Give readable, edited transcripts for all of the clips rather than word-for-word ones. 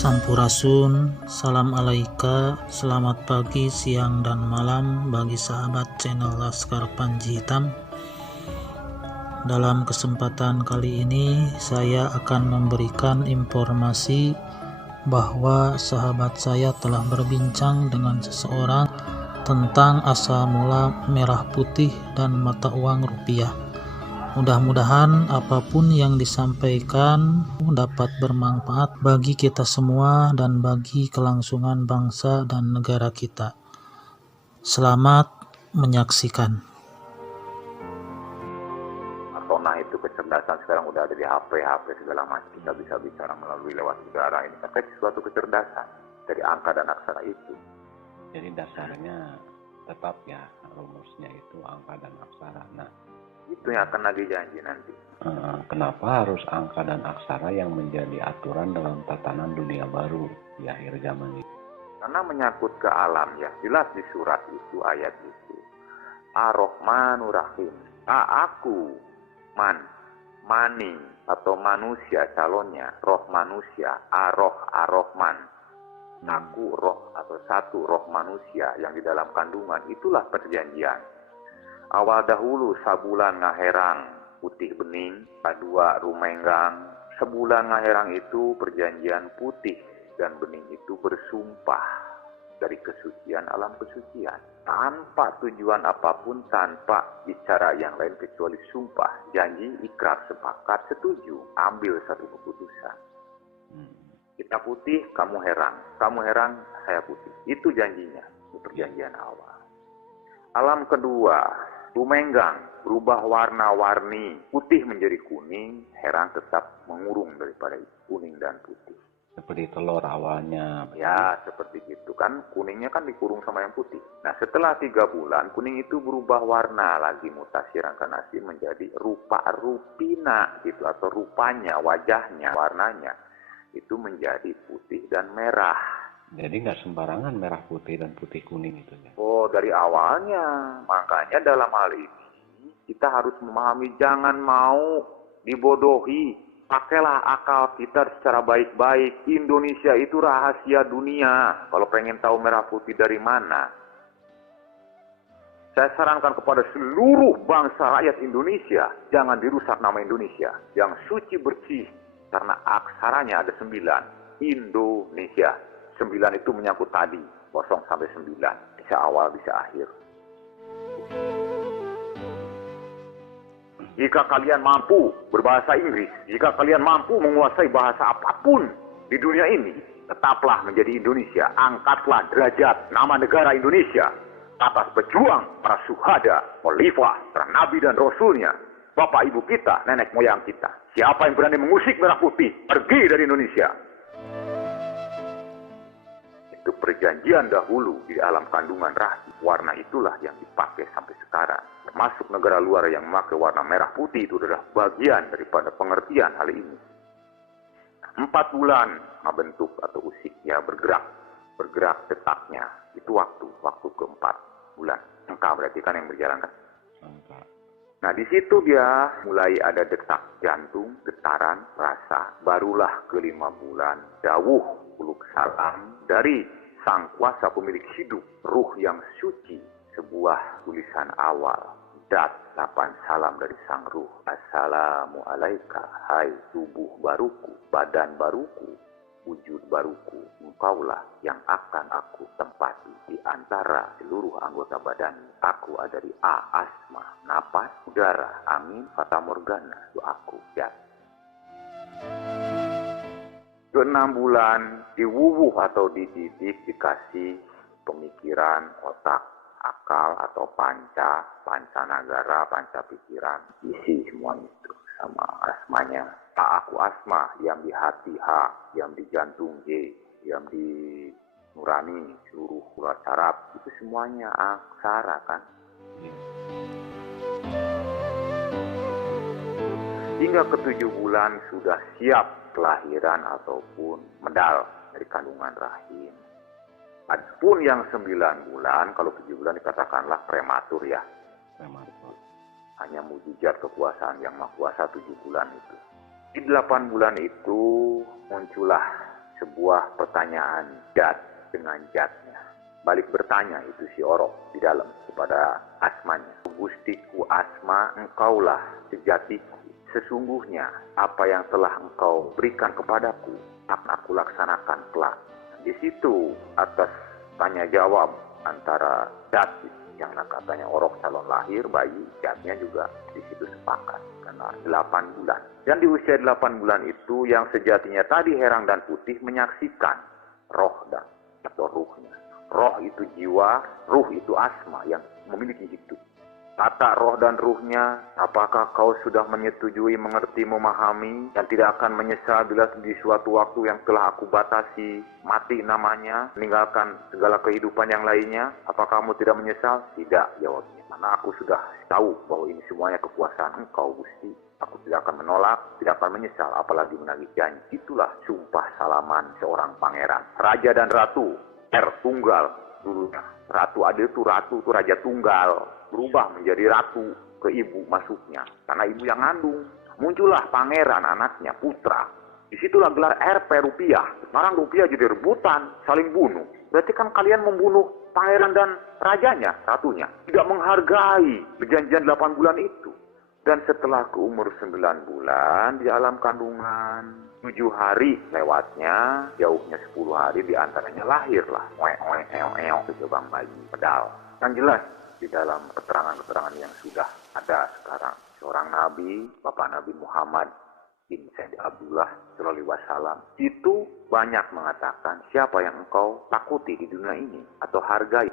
Sampurasun, salam alaika, selamat pagi, siang, dan malam bagi sahabat channel Laskar Panji Hitam. Dalam kesempatan kali ini saya akan memberikan informasi bahwa sahabat saya telah berbincang dengan seseorang tentang asal mula merah putih dan mata uang rupiah. Mudah-mudahan apapun yang disampaikan dapat bermanfaat bagi kita semua dan bagi kelangsungan bangsa dan negara kita. Selamat menyaksikan. Nah, itu kecerdasan sekarang udah ada di HP segala macam. Kita bisa bicara melalui lewat udara. Ini kan suatu kecerdasan dari angka dan aksara itu. Jadi dasarnya tetap ya, rumusnya itu angka dan aksara. Nah, itu yang akan lagi janji nanti. Kenapa harus angka dan aksara yang menjadi aturan dalam tatanan dunia baru di akhir zaman ini? Karena menyangkut ke alam ya, jelas di surat itu, ayat itu. Ar-Rahmanur Rahim. Aku, mani atau manusia calonnya, roh manusia, ar-Rahman. Aku roh atau satu roh manusia yang di dalam kandungan, itulah perjanjian. Awal dahulu sabulan ngaherang putih bening, kedua rumenggang. Sebulan ngaherang itu perjanjian putih dan bening itu bersumpah dari kesucian alam kesucian. Tanpa tujuan apapun, tanpa bicara yang lain kecuali sumpah, janji, ikrar, sepakat, setuju, ambil satu keputusan. Kita putih, kamu herang, saya putih. Itu janjinya, itu perjanjian awal. Alam kedua, rumenggang, berubah warna-warni, putih menjadi kuning, herang tetap mengurung daripada kuning dan putih. Seperti telur awalnya. Ya, seperti itu kan, kuningnya kan dikurung sama yang putih. Nah, setelah 3 bulan, kuning itu berubah warna lagi, mutasi rangkanasi menjadi rupa-rupina gitu, atau rupanya, wajahnya, warnanya itu menjadi putih dan merah. Jadi nggak sembarangan merah putih dan putih kuning itu ya? Oh, dari awalnya. Makanya dalam hal ini kita harus memahami, jangan mau dibodohi. Pakailah akal kita secara baik-baik. Indonesia itu rahasia dunia. Kalau pengen tahu merah putih dari mana, saya sarankan kepada seluruh bangsa rakyat Indonesia, jangan dirusak nama Indonesia. Yang suci bersih, karena aksaranya ada 9. Indonesia. 9 itu menyangkut tadi, 0 sampai 9. Bisa awal, bisa akhir. Jika kalian mampu berbahasa Inggris, jika kalian mampu menguasai bahasa apapun di dunia ini, tetaplah menjadi Indonesia. Angkatlah derajat nama negara Indonesia atas pejuang para syuhada, khalifah, para nabi dan rasulnya, bapak ibu kita, nenek moyang kita. Siapa yang berani mengusik merah putih, pergi dari Indonesia. Itu perjanjian dahulu di alam kandungan rahim. Warna itulah yang dipakai sampai sekarang. Termasuk negara luar yang memakai warna merah putih itu adalah bagian daripada pengertian hal ini. 4 bulan membentuk atau usik ya, bergerak detaknya. Itu waktu keempat bulan. Angka berarti kan yang berjalan kan. Nah, di situ dia mulai ada detak jantung, getaran, rasa. Barulah ke-5 bulan, dawuh puluk salam dari sang kuasa pemilik hidup, ruh yang suci, sebuah tulisan awal, dat 8 salam dari sang ruh. Assalamu alaika, hai tubuh baruku, badan baruku, wujud baruku, engkaulah yang akan aku tempati di antara seluruh anggota badan. Aku ada di A, asma, napas, udara, angin, fata morgana, doaku, ya. Ke-6 bulan diwuwuh atau dididik, dikasih pemikiran, otak, akal atau panca nagara, panca pikiran, isi semuanya itu sama asmanya. Aku asma, yang di hati H, yang di jantung J, yang di nurani seluruh urat saraf, itu semuanya aksara kan. Hingga ke-7 bulan sudah siap kelahiran ataupun medal dari kandungan rahim. Adapun yang 9 bulan, kalau 7 bulan dikatakanlah prematur ya. Prematur. Hanya mujizat kekuasaan yang maha kuasa 7 bulan itu. Di 8 bulan itu muncullah sebuah pertanyaan jat dengan jatnya. Balik bertanya itu si Orok di dalam kepada Asmanya. Gustiku Asma, engkaulah sejatiku. Sesungguhnya apa yang telah engkau berikan kepadaku akan aku laksanakan kelak. Di situ atas tanya jawab antara jat yang katanya Orok calon lahir bayi, jatnya juga di situ sepakat karena 8 bulan. Dan di usia 8 bulan itu yang sejatinya tadi Herang dan Putih menyaksikan roh dan atau ruhnya. Roh itu jiwa, ruh itu Asma yang memiliki hidup. Kata roh dan ruhnya, apakah kau sudah menyetujui, mengerti, memahami, dan tidak akan menyesal bila di suatu waktu yang telah aku batasi, mati namanya, meninggalkan segala kehidupan yang lainnya? Apakah kamu tidak menyesal? Tidak, jawabnya. Karena aku sudah tahu bahwa ini semuanya kekuasaan engkau, Gusti. Aku tidak akan menolak, tidak akan menyesal, apalagi menagih janji. Itulah sumpah salaman seorang pangeran. Raja dan ratu, tunggal dulunya. Ratu Adil itu ratu, itu raja tunggal. Berubah menjadi ratu ke ibu masuknya. Karena ibu yang ngandung. Muncullah pangeran anaknya, putra. Disitulah gelar RP rupiah. Sekarang rupiah jadi rebutan, saling bunuh. Berarti kan kalian membunuh pangeran dan rajanya, ratunya. Tidak menghargai perjanjian 8 bulan itu. Dan setelah ke umur 9 bulan di alam kandungan, 7 hari lewatnya, jauhnya 10 hari diantaranya lahirlah. Itu bang bayi pedal. Kan jelas di dalam keterangan-keterangan yang sudah ada sekarang. Seorang Nabi, Bapak Nabi Muhammad bin Said Abdullah Sallallahu Alaihi Wasallam itu banyak mengatakan siapa yang engkau takuti di dunia ini atau hargai?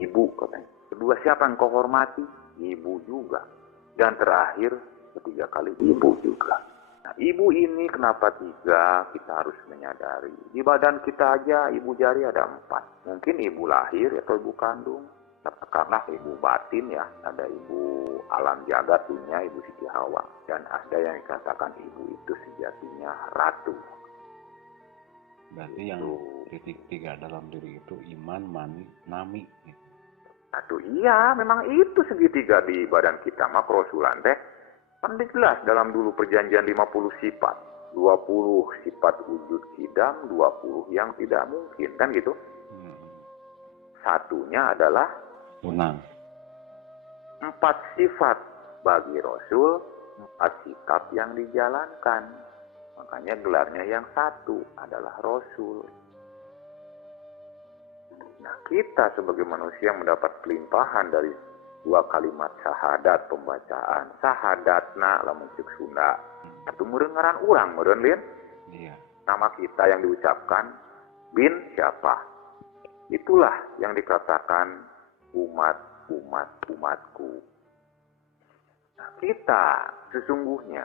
Ibu katanya. Kedua, siapa yang engkau hormati? Ibu juga. Dan terakhir, ketiga kali ibu juga. Nah, ibu ini kenapa 3? Kita harus menyadari. Di badan kita aja ibu jari ada 4. Mungkin ibu lahir atau ibu kandung. Karena ibu batin ya, ada ibu alam jagat dunia, ibu Siti Hawa. Dan ada yang dikatakan ibu itu sejatinya ratu. Berarti yang titik 3 dalam diri itu iman, mani, nami. Ratu iya, memang itu segitiga di badan kita. Maka Rasulullah teh kan jelas dalam dulu perjanjian 50 sifat. 20 sifat wujud kidam, 20 yang tidak mungkin. Kan gitu? Satunya adalah Unang. 4 sifat bagi Rasul, 4 sikap yang dijalankan. Makanya gelarnya yang satu adalah Rasul. Nah, kita sebagai manusia mendapat kelimpahan dari 2 kalimat syahadat pembacaan. Syahadatna lamun cek Sunda. Atau meureun ngaran urang meureun Lin. Iya. Nama kita yang diucapkan bin siapa? Itulah yang dikatakan umatku. Nah, kita sesungguhnya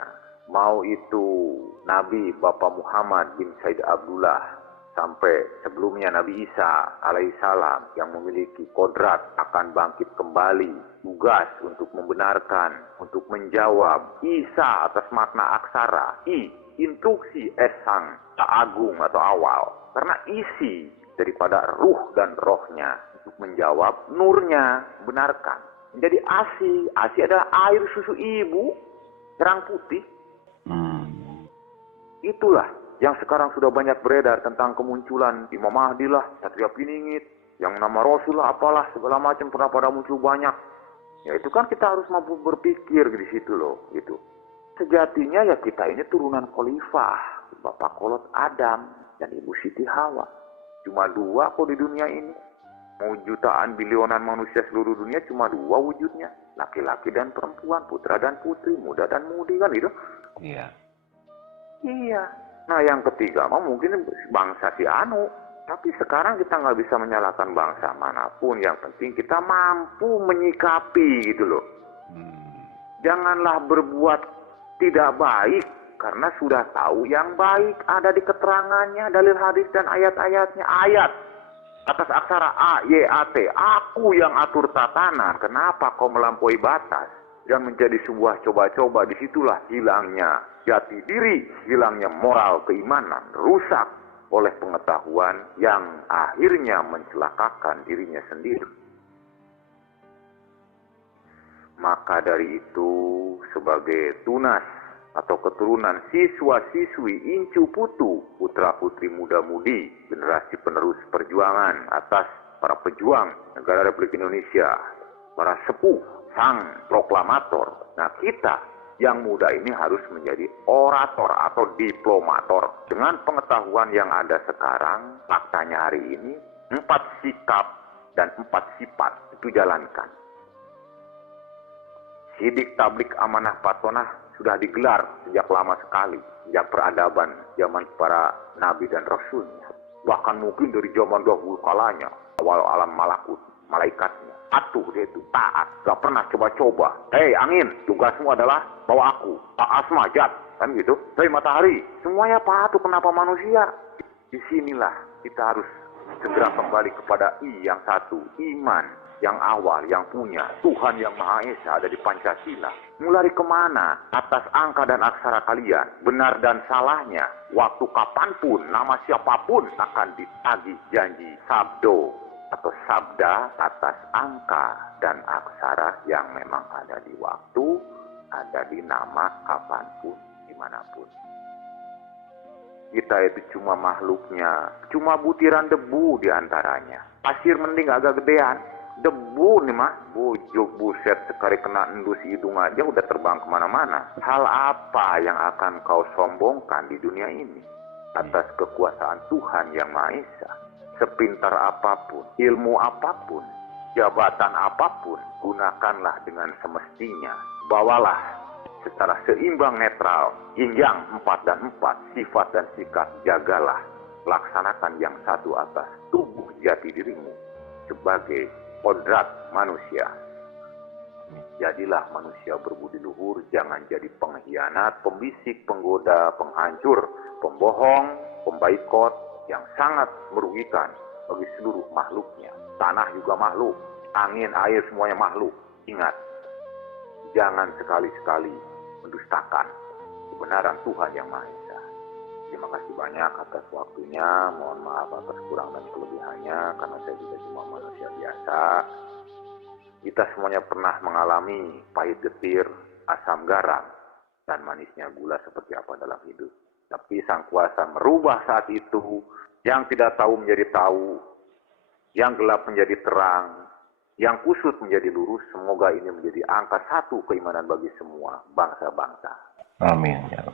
mau itu Nabi Bapak Muhammad bin Said Abdullah sampai sebelumnya Nabi Isa alaihissalam yang memiliki kodrat akan bangkit kembali, tugas untuk membenarkan, untuk menjawab Isa atas makna aksara, instruksi esang agung atau awal, karena isi daripada ruh dan rohnya untuk menjawab nurnya, benarkan. Menjadi asi adalah air susu ibu, terang putih. Itulah yang sekarang sudah banyak beredar tentang kemunculan Imam Mahdi lah, Satria Piningit, yang nama Rasul lah, apalah, segala macam pernah pada muncul banyak. Ya itu kan kita harus mampu berpikir di situ loh, gitu. Sejatinya ya kita ini turunan Khalifah, Bapak Kolot Adam dan Ibu Siti Hawa. Cuma 2 kok di dunia ini. Mau jutaan bilionan manusia seluruh dunia cuma 2 wujudnya. Laki-laki dan perempuan, putra dan putri, muda dan mudi kan gitu. Iya. Iya. Nah yang ketiga mah mungkin bangsa si Anu. Tapi sekarang kita nggak bisa menyalahkan bangsa manapun. Yang penting kita mampu menyikapi gitu loh. Janganlah berbuat tidak baik. Karena sudah tahu yang baik ada di keterangannya, dalil hadis dan ayat-ayatnya. Ayat atas aksara A, Y, A, T. Aku yang atur tatanan. Kenapa kau melampaui batas? Dan menjadi sebuah coba-coba. Disitulah hilangnya jati diri, hilangnya moral keimanan, rusak oleh pengetahuan yang akhirnya mencelakakan dirinya sendiri. Maka dari itu, sebagai tunas atau keturunan siswa-siswi Incu Putu, putra-putri muda-mudi, generasi penerus perjuangan atas para pejuang negara Republik Indonesia, para sepuh, sang proklamator. Nah, kita yang muda ini harus menjadi orator atau diplomator. Dengan pengetahuan yang ada sekarang, faktanya hari ini, 4 sikap dan 4 sifat itu jalankan. Sidik tablik amanah patonah sudah digelar sejak lama sekali, sejak peradaban zaman para nabi dan rasulnya. Bahkan mungkin dari zaman dahulu kalanya, awal alam malakut, malaikatnya. Atuh dia itu, taat, gak pernah coba-coba. Hei angin, tugasmu adalah bawa aku. Pak Asma, Jat, kan gitu. Hei matahari, semuanya patuh, kenapa manusia? Disinilah kita harus segera kembali kepada yang satu, iman yang awal, yang punya. Tuhan yang Maha Esa ada di Pancasila. Mulai kemana? Atas angka dan aksara kalian, benar dan salahnya, waktu kapanpun, nama siapapun akan ditagih janji sabdo atau sabda atas angka dan aksara yang memang ada di waktu, ada di nama kapanpun, dimanapun. Kita itu cuma makhluknya, cuma butiran debu diantaranya. Pasir mending agak gedean, debu nih mah, bujuk buset sekali kena endus hidung aja udah terbang kemana-mana. Hal apa yang akan kau sombongkan di dunia ini atas kekuasaan Tuhan yang Maha Esa? Sepintar apapun, ilmu apapun, jabatan apapun, gunakanlah dengan semestinya. Bawalah secara seimbang netral, yin yang 4 dan 4, sifat dan sikap, jagalah, laksanakan yang satu atas tubuh jati dirimu sebagai kodrat manusia. Jadilah manusia berbudi luhur, jangan jadi pengkhianat, pembisik, penggoda, penghancur, pembohong, pembaikot yang sangat merugikan bagi seluruh makhluknya. Tanah juga makhluk, angin, air semuanya makhluk. Ingat, jangan sekali-sekali mendustakan kebenaran Tuhan yang Maha Esa. Terima kasih banyak atas waktunya. Mohon maaf atas kurang dan kelebihannya, karena saya juga cuma manusia biasa. Kita semuanya pernah mengalami pahit getir, asam garam, dan manisnya gula seperti apa dalam hidup. Tapi Sang Kuasa merubah saat itu, yang tidak tahu menjadi tahu, yang gelap menjadi terang, yang kusut menjadi lurus. Semoga ini menjadi angka 1 keimanan bagi semua bangsa-bangsa. Amin. Ya.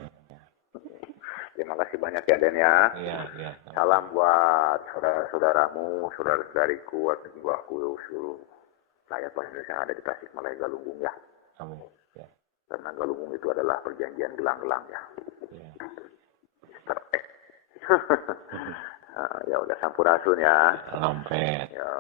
Terima kasih banyak ya Den ya. Iya. Salam buat saudara-saudaramu, saudara-saudariku, atau juga aku seluruh rakyat Indonesia yang ada di Tasikmalaya Galunggung ya. Amin. Ya. Karena Galunggung itu adalah perjanjian gelang-gelang ya. Easter egg. Ya udah sampurasun ya. Sampai. Ya.